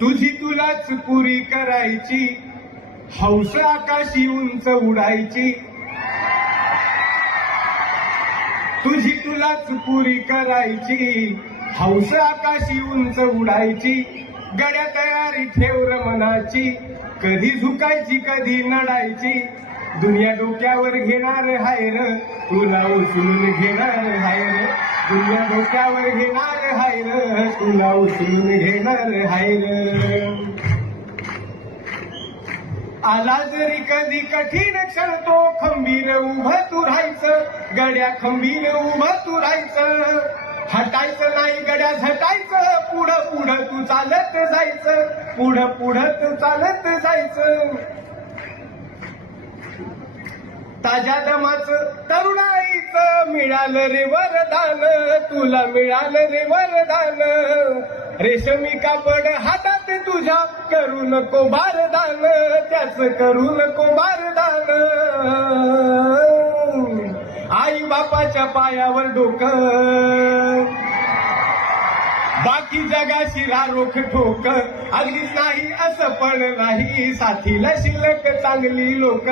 तुझी तुलाच पुरी करायची, हौस आकाशी उंच उडायची. तुझी तुलाच पुरी करायची, हौस आकाशी उंच उडायची. गड्या तयारी ठेव र मनाची, कधी झुकायची कधी नडायची. दुनिया डोक्यावर घेणार हाय र, तुला उचलून घेणार हाय र. दुनिया डोक्यावर घेणार हाय र, तुला उचलून घेणार हाय र. आला जरी कधी कठीण क्षण तो खंबीर उभं तू राहायचं. गड्या खंबीर उभं तू राहायचं. हटायचं नाही गड्या झटायचं. पुढं पुढं तू चालत जायचं. पुढं पुढं तू चालत जायचं. ताज्या दमाचं तरुणाईचं मिळालं रे वरदान. तुला मिळालं रे वरदान. रेशमी कापड हातात तुझ्या करू नको बारदान. त्याच करू नको बारदान. आई बापाच्या पायावर डोकं, बाकी जगाशी रारोख ठोक. अगदीच नाही असं पण नाही, साथीला शिल्लक चांगली लोक.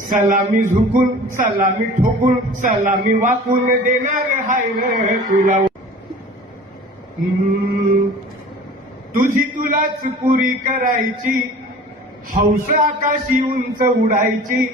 सलामी झुकून सलामी ठोकून सलामी वाकून देणार हाय र तुला. तुझी तुलाच पुरी करायची, हौस आकाशी उंच उडायची.